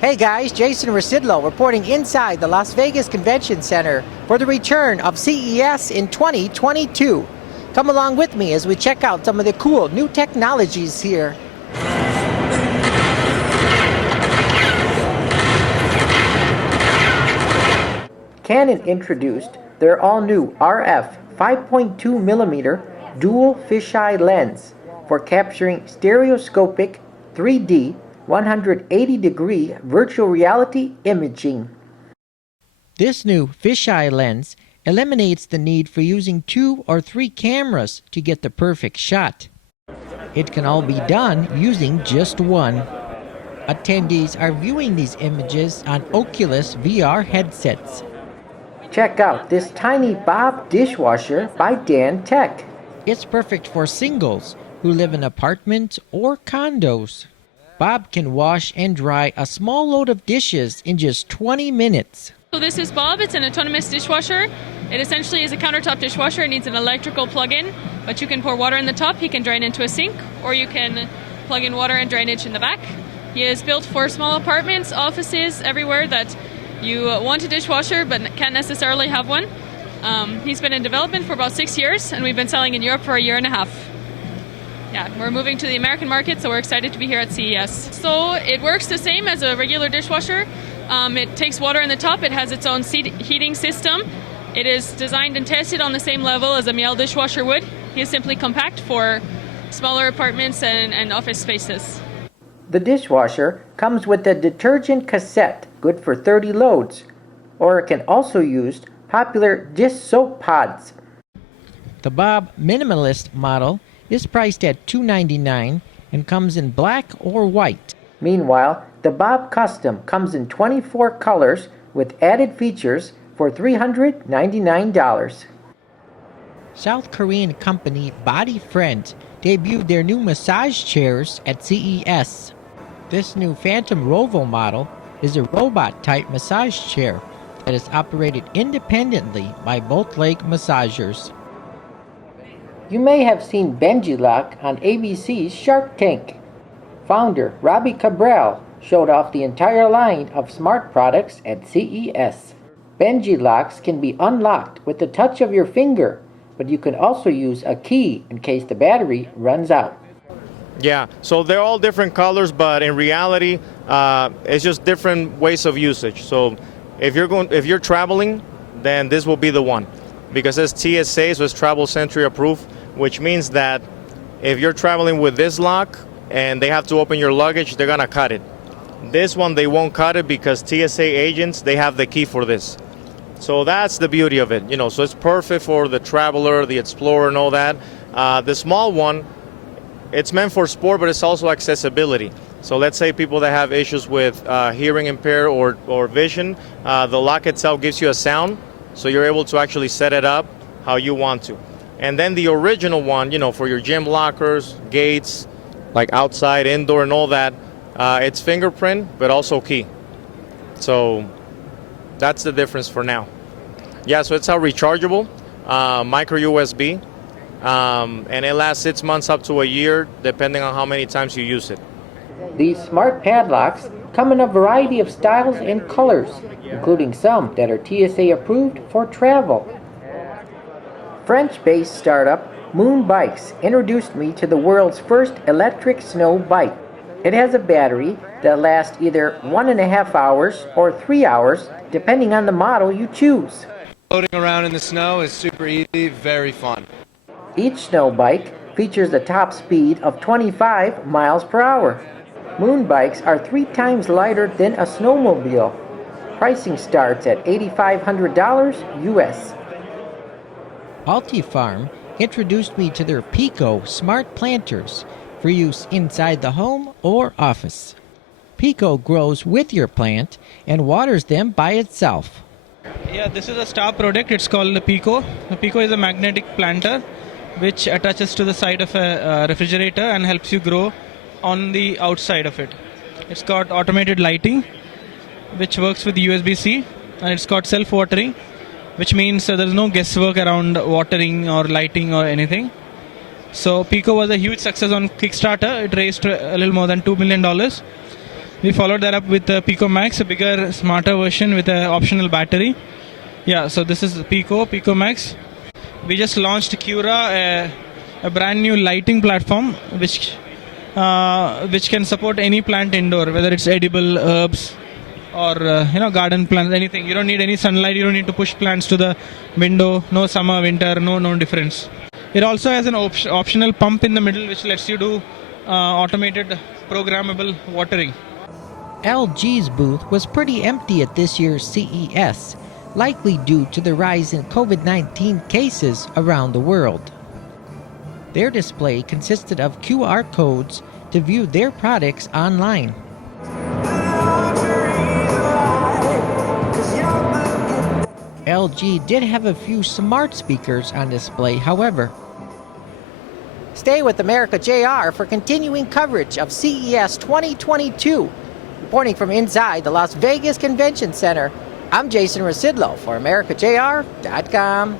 Hey guys, Jason Rzucidlo reporting inside the Las Vegas Convention Center for the return of CES in 2022. Come along with me as we check out some of the cool new technologies here. Canon introduced their all-new RF 5.2mm Dual Fisheye Lens for capturing stereoscopic 3D 180-degree virtual reality imaging. This new fisheye lens eliminates the need for using 2 or 3 cameras to get the perfect shot. It can all be done using just one. Attendees are viewing these images on Oculus VR headsets. Check out this tiny Bob dishwasher by Dan Tech. It's perfect for singles who live in apartments or condos. Bob can wash and dry a small load of dishes in just 20 minutes. So this is Bob. It's an autonomous dishwasher. It essentially is a countertop dishwasher. It needs an electrical plug-in, but you can pour water in the top. He can drain into a sink, or you can plug in water and drainage in the back. He is built for small apartments, offices, everywhere that you want a dishwasher but can't necessarily have one. He's been in development for about 6 years, and we've been selling in Europe for a year and a half. Yeah, we're moving to the American market, so we're excited to be here at CES. So it works the same as a regular dishwasher. It takes water in the top. It has its own heating system. It is designed and tested on the same level as a Miele dishwasher would. He is simply compact for smaller apartments and office spaces. The dishwasher comes with a detergent cassette, good for 30 loads, or it can also use popular dish soap pods. The Bob Minimalist model is priced at $299 and comes in black or white. Meanwhile, the Bob Custom comes in 24 colors with added features for $399. South Korean company Bodyfriend debuted their new massage chairs at CES. This new Phantom Rovo model is a robot-type massage chair that is operated independently by both leg massagers. You may have seen Benjilock on ABC's Shark Tank. Founder Robbie Cabral showed off the entire line of smart products at CES. Benjilocks can be unlocked with the touch of your finger, but you can also use a key in case the battery runs out. Yeah, so they're all different colors, but in reality, it's just different ways of usage. So if you're traveling, then this will be the one, because it's TSA, so it's Travel Century approved, which means that if you're traveling with this lock and they have to open your luggage, they're gonna cut it. This one, they won't cut it because TSA agents, they have the key for this. So that's the beauty of it, so it's perfect for the traveler, the explorer and all that. The small one, it's meant for sport, but it's also accessibility. So let's say people that have issues with hearing impaired or vision, the lock itself gives you a sound, so you're able to actually set it up how you want to. And then the original one, for your gym lockers, gates, like outside, indoor and all that, it's fingerprint, but also key. So that's the difference for now. Yeah, so it's a rechargeable, micro USB, and it lasts 6 months up to a year, depending on how many times you use it. These smart padlocks come in a variety of styles and colors, including some that are TSA approved for travel. French-based startup Moon Bikes introduced me to the world's first electric snow bike. It has a battery that lasts either 1.5 hours or 3 hours, depending on the model you choose. Floating around in the snow is super easy, very fun. Each snow bike features a top speed of 25 miles per hour. Moon bikes are 3 times lighter than a snowmobile. Pricing starts at $8,500 US. Altifarm introduced me to their Pico smart planters for use inside the home or office. Pico grows with your plant and waters them by itself. Yeah, this is a star product. It's called the Pico. The Pico is a magnetic planter which attaches to the side of a refrigerator and helps you grow on the outside of it. It's got automated lighting which works with USB-C, and it's got self-watering, which means there's no guesswork around watering or lighting or anything. So Pico was a huge success on Kickstarter. It raised a little more than $2 million. We followed that up with the Pico Max, a bigger, smarter version with an optional battery. Yeah, so this is the Pico Max. We just launched Cura, a brand new lighting platform which can support any plant indoor, whether it's edible herbs or garden plants, anything. You don't need any sunlight. You don't need to push plants to the window. No summer, winter, no difference. It also has an optional pump in the middle which lets you do automated programmable watering. LG's booth was pretty empty at this year's CES, likely due to the rise in COVID-19 cases around the world. Their display consisted of QR codes to view their products online. LG did have a few smart speakers on display, however. Stay with AmericaJR for continuing coverage of CES 2022. Reporting from inside the Las Vegas Convention Center, I'm Jason Rzucidlo for AmericaJR.com.